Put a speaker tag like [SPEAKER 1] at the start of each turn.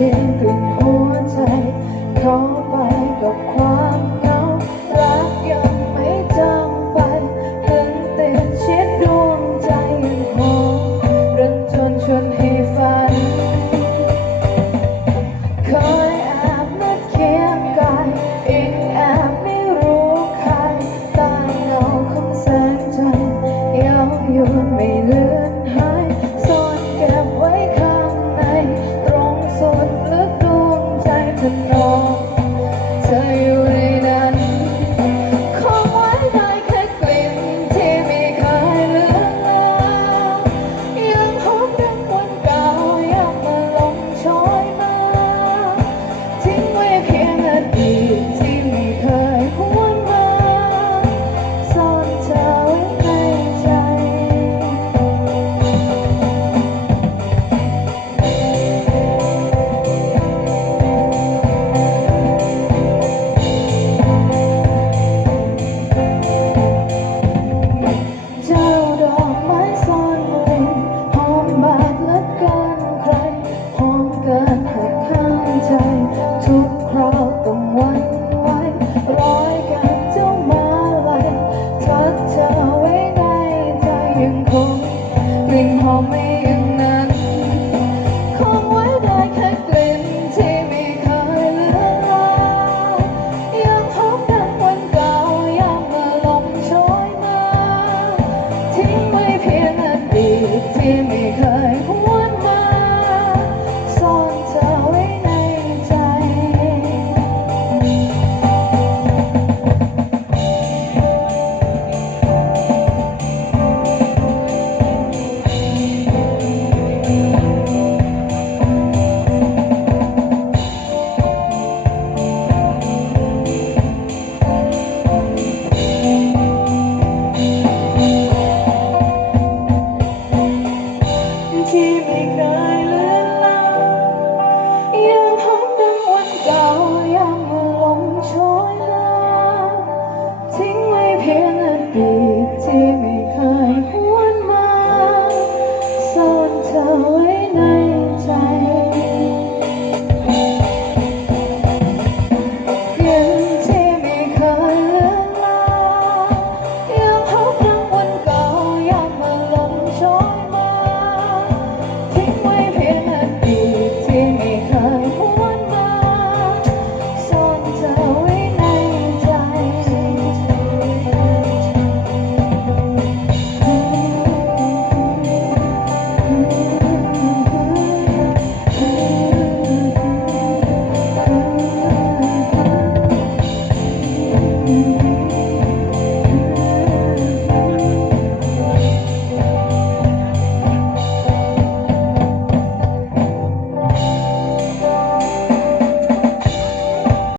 [SPEAKER 1] เพลงกลิ่นหัวใจเข้าไปกับความ you.